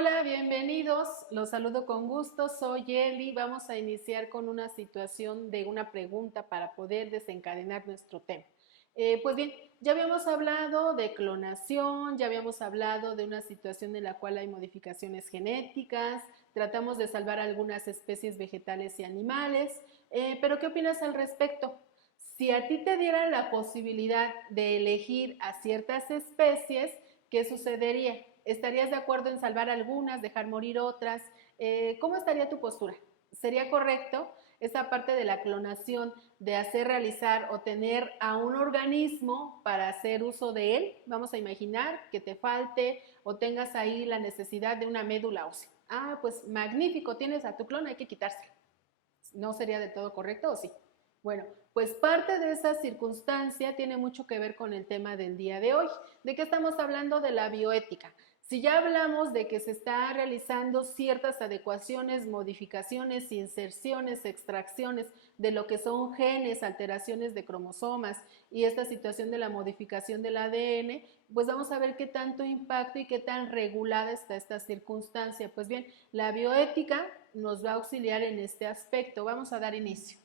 Hola, bienvenidos. Los saludo con gusto. Soy Eli. Vamos a iniciar con una situación de una pregunta para poder desencadenar nuestro tema. Pues bien, ya habíamos hablado de clonación, ya habíamos hablado de una situación en la cual hay modificaciones genéticas, tratamos de salvar algunas especies vegetales y animales, pero ¿qué opinas al respecto? Si a ti te dieran la posibilidad de elegir a ciertas especies, ¿qué sucedería? ¿Estarías de acuerdo en salvar algunas, dejar morir otras? ¿Cómo estaría tu postura? ¿Sería correcto esa parte de la clonación, de hacer realizar o tener a un organismo para hacer uso de él? Vamos a imaginar que te falte o tengas ahí la necesidad de una médula ósea. Ah, pues magnífico, tienes a tu clon, hay que quitársela. ¿No sería de todo correcto o sí? Bueno, pues parte de esa circunstancia tiene mucho que ver con el tema del día de hoy. ¿De qué estamos hablando? De la bioética. Si ya hablamos de que se está realizando ciertas adecuaciones, modificaciones, inserciones, extracciones de lo que son genes, alteraciones de cromosomas y esta situación de la modificación del ADN, pues vamos a ver qué tanto impacto y qué tan regulada está esta circunstancia. Pues bien, la bioética nos va a auxiliar en este aspecto. Vamos a dar inicio.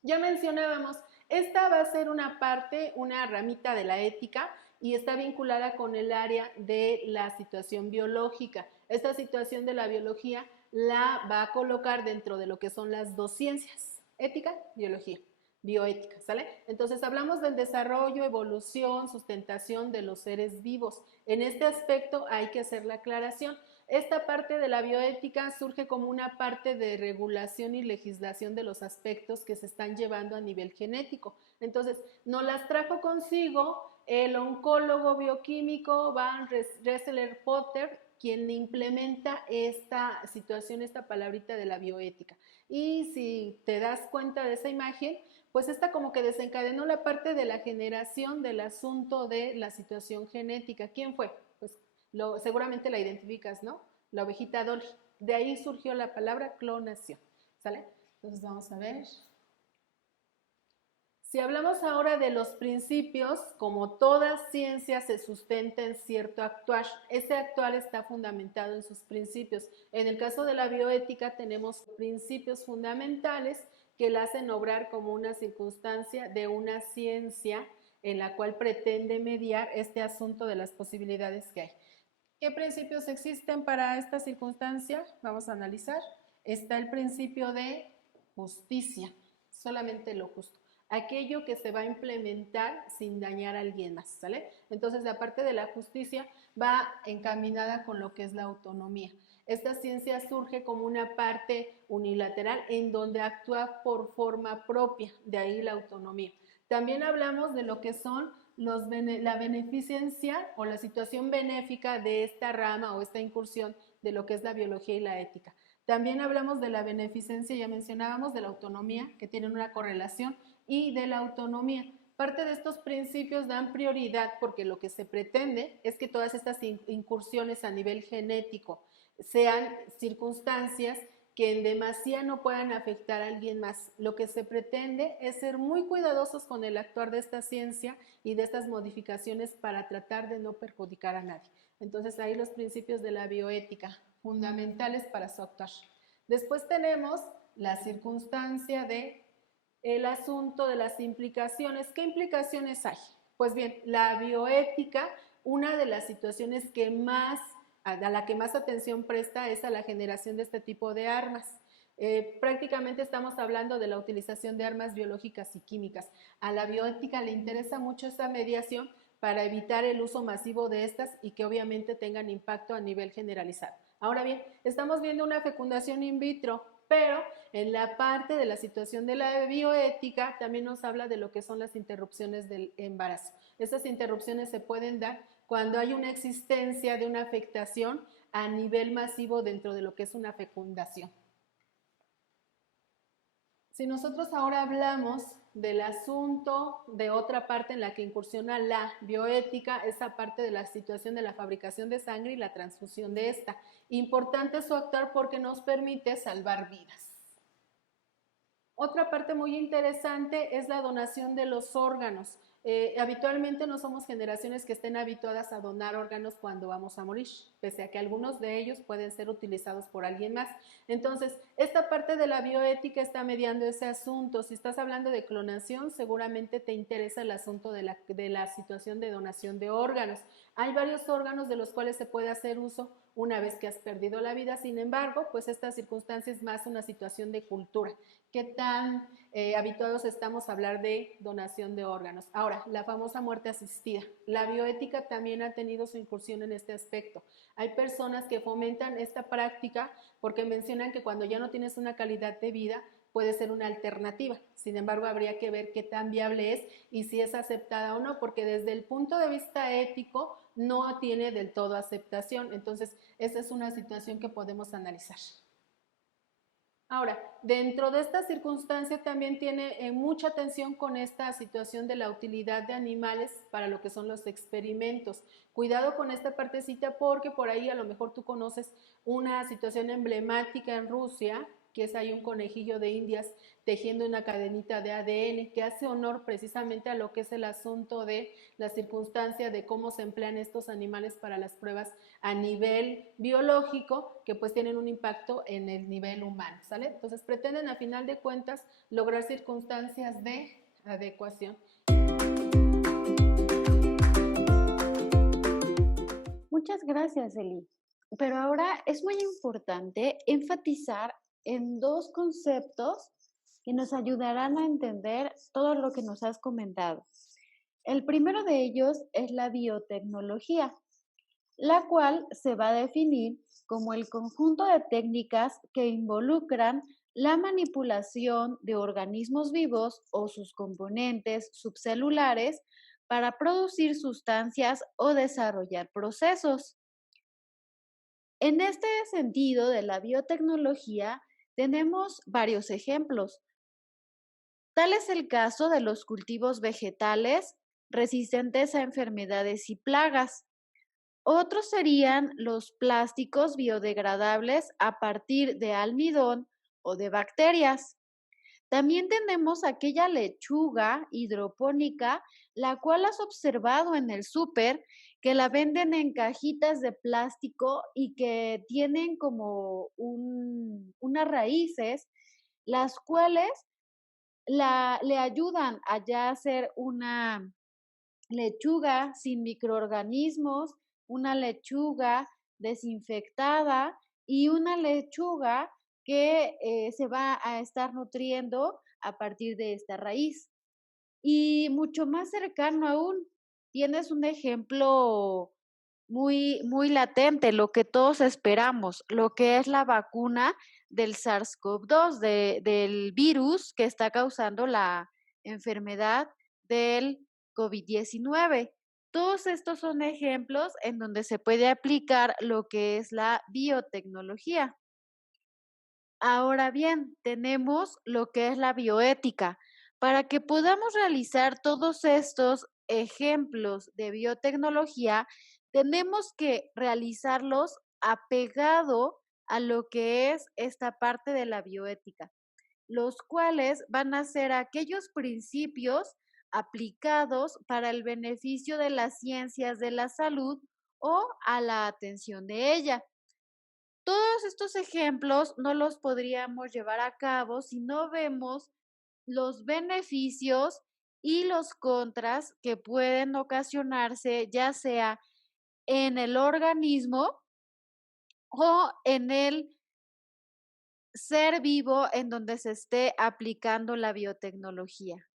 Ya mencionábamos, esta va a ser una parte, una ramita de la ética y está vinculada con el área de la situación biológica. Esta situación de la biología la va a colocar dentro de lo que son las dos ciencias, ética, biología, bioética, ¿sale? Entonces hablamos del desarrollo, evolución, sustentación de los seres vivos. En este aspecto hay que hacer la aclaración. Esta parte de la bioética surge como una parte de regulación y legislación de los aspectos que se están llevando a nivel genético. Entonces, nos las trajo consigo el oncólogo bioquímico Van Rensselaer-Potter, quien implementa esta situación, esta palabrita de la bioética. Y si te das cuenta de esa imagen, pues esta como que desencadenó la parte de la generación del asunto de la situación genética. ¿Quién fue? Pues seguramente la identificas, ¿no? La ovejita Dolly. De ahí surgió la palabra clonación, ¿sale? Entonces vamos a ver. Si hablamos ahora de los principios, como toda ciencia se sustenta en cierto actuar, ese actuar está fundamentado en sus principios. En el caso de la bioética tenemos principios fundamentales que la hacen obrar como una circunstancia de una ciencia en la cual pretende mediar este asunto de las posibilidades que hay. ¿Qué principios existen para esta circunstancia? Vamos a analizar. Está el principio de justicia, solamente lo justo. Aquello que se va a implementar sin dañar a alguien más, ¿sale? Entonces, la parte de la justicia va encaminada con lo que es la autonomía. Esta ciencia surge como una parte unilateral en donde actúa por forma propia, de ahí la autonomía. También hablamos de lo que son la beneficencia o la situación benéfica de esta rama o esta incursión de lo que es la biología y la ética. También hablamos de la beneficencia, ya mencionábamos, de la autonomía, que tienen una correlación, y de la autonomía. Parte de estos principios dan prioridad porque lo que se pretende es que todas estas incursiones a nivel genético sean circunstancias que en demasía no puedan afectar a alguien más. Lo que se pretende es ser muy cuidadosos con el actuar de esta ciencia y de estas modificaciones para tratar de no perjudicar a nadie. Entonces ahí los principios de la bioética, fundamentales para su actuar. Después tenemos la circunstancia de el asunto de las implicaciones. ¿Qué implicaciones hay? Pues bien, la bioética, una de las situaciones que más a la que más atención presta es a la generación de este tipo de armas. Prácticamente estamos hablando de la utilización de armas biológicas y químicas. A la bioética le interesa mucho esa mediación para evitar el uso masivo de estas y que obviamente tengan impacto a nivel generalizado. Ahora bien, estamos viendo una fecundación in vitro, pero en la parte de la situación de la bioética también nos habla de lo que son las interrupciones del embarazo. Esas interrupciones se pueden dar cuando hay una existencia de una afectación a nivel masivo dentro de lo que es una fecundación. Si nosotros ahora hablamos del asunto de otra parte en la que incursiona la bioética, esa parte de la situación de la fabricación de sangre y la transfusión de esta. Importante su actuar porque nos permite salvar vidas. Otra parte muy interesante es la donación de los órganos. Habitualmente no somos generaciones que estén habituadas a donar órganos cuando vamos a morir, pese a que algunos de ellos pueden ser utilizados por alguien más. Entonces, esta parte de la bioética está mediando ese asunto. Si estás hablando de clonación, seguramente te interesa el asunto de la situación de donación de órganos. Hay varios órganos de los cuales se puede hacer uso una vez que has perdido la vida. Sin embargo, pues esta circunstancia es más una situación de cultura. ¿Qué tan habituados estamos a hablar de donación de órganos? Ahora, la famosa muerte asistida. La bioética también ha tenido su incursión en este aspecto. Hay personas que fomentan esta práctica porque mencionan que cuando ya no tienes una calidad de vida, puede ser una alternativa. Sin embargo, habría que ver qué tan viable es y si es aceptada o no, porque desde el punto de vista ético no tiene del todo aceptación. Entonces, esa es una situación que podemos analizar. Ahora, dentro de esta circunstancia también tiene mucha atención con esta situación de la utilidad de animales para lo que son los experimentos. Cuidado con esta partecita porque por ahí a lo mejor tú conoces una situación emblemática en Rusia, que es ahí un conejillo de Indias tejiendo una cadenita de ADN que hace honor precisamente a lo que es el asunto de la circunstancia de cómo se emplean estos animales para las pruebas a nivel biológico, que pues tienen un impacto en el nivel humano, ¿sale? Entonces pretenden a final de cuentas lograr circunstancias de adecuación. Muchas gracias, Eli. Pero ahora es muy importante enfatizar en dos conceptos que nos ayudarán a entender todo lo que nos has comentado. El primero de ellos es la biotecnología, la cual se va a definir como el conjunto de técnicas que involucran la manipulación de organismos vivos o sus componentes subcelulares para producir sustancias o desarrollar procesos. En este sentido de la biotecnología, tenemos varios ejemplos. Tal es el caso de los cultivos vegetales resistentes a enfermedades y plagas. Otros serían los plásticos biodegradables a partir de almidón o de bacterias. También tenemos aquella lechuga hidropónica, la cual has observado en el súper, que la venden en cajitas de plástico y que tienen como unas raíces, las cuales le ayudan a ya hacer una lechuga sin microorganismos, una lechuga desinfectada y una lechuga que se va a estar nutriendo a partir de esta raíz. Y mucho más cercano aún, tienes un ejemplo muy latente, lo que todos esperamos, lo que es la vacuna del SARS-CoV-2, del virus que está causando la enfermedad del COVID-19. Todos estos son ejemplos en donde se puede aplicar lo que es la biotecnología. Ahora bien, tenemos lo que es la bioética. Para que podamos realizar todos estos ejemplos de biotecnología, tenemos que realizarlos apegado a lo que es esta parte de la bioética, los cuales van a ser aquellos principios aplicados para el beneficio de las ciencias de la salud o a la atención de ella. Todos estos ejemplos no los podríamos llevar a cabo si no vemos los beneficios y los contras que pueden ocasionarse, ya sea en el organismo o en el ser vivo en donde se esté aplicando la biotecnología.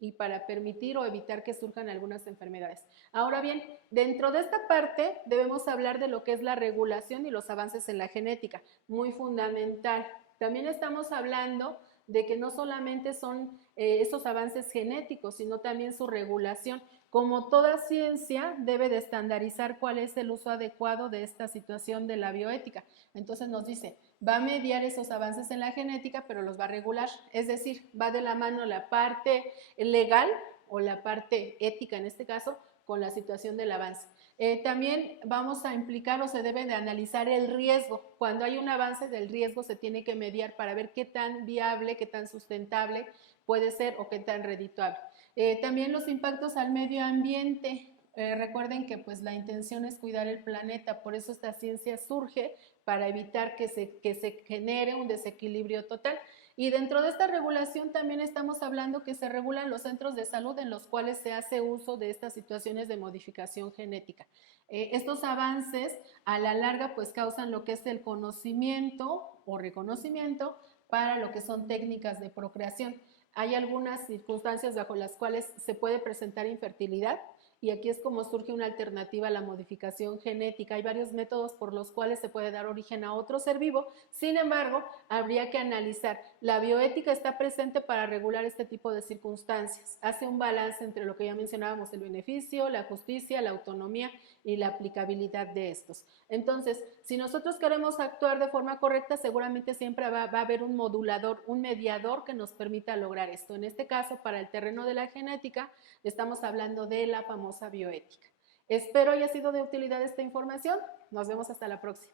Y para permitir o evitar que surjan algunas enfermedades. Ahora bien, dentro de esta parte debemos hablar de lo que es la regulación y los avances en la genética, muy fundamental. También estamos hablando de que no solamente son esos avances genéticos, sino también su regulación. Como toda ciencia, debe de estandarizar cuál es el uso adecuado de esta situación de la bioética. Entonces nos dice, va a mediar esos avances en la genética, pero los va a regular. Es decir, va de la mano la parte legal o la parte ética en este caso con la situación del avance. También vamos a implicar o se debe de analizar el riesgo. Cuando hay un avance del riesgo se tiene que mediar para ver qué tan viable, qué tan sustentable puede ser o qué tan redituable. También los impactos al medio ambiente. Recuerden que pues la intención es cuidar el planeta, por eso esta ciencia surge para evitar que se genere un desequilibrio total. Y dentro de esta regulación también estamos hablando que se regulan los centros de salud en los cuales se hace uso de estas situaciones de modificación genética. Estos avances a la larga pues causan lo que es el conocimiento o reconocimiento para lo que son técnicas de procreación. Hay algunas circunstancias bajo las cuales se puede presentar infertilidad, y aquí es como surge una alternativa a la modificación genética. Hay varios métodos por los cuales se puede dar origen a otro ser vivo. Sin embargo, habría que analizar. La bioética está presente para regular este tipo de circunstancias. Hace un balance entre lo que ya mencionábamos, el beneficio, la justicia, la autonomía y la aplicabilidad de estos. Entonces, si nosotros queremos actuar de forma correcta, seguramente siempre va a haber un modulador, un mediador que nos permita lograr esto. En este caso, para el terreno de la genética, estamos hablando de la famosa bioética. Espero haya sido de utilidad esta información. Nos vemos hasta la próxima.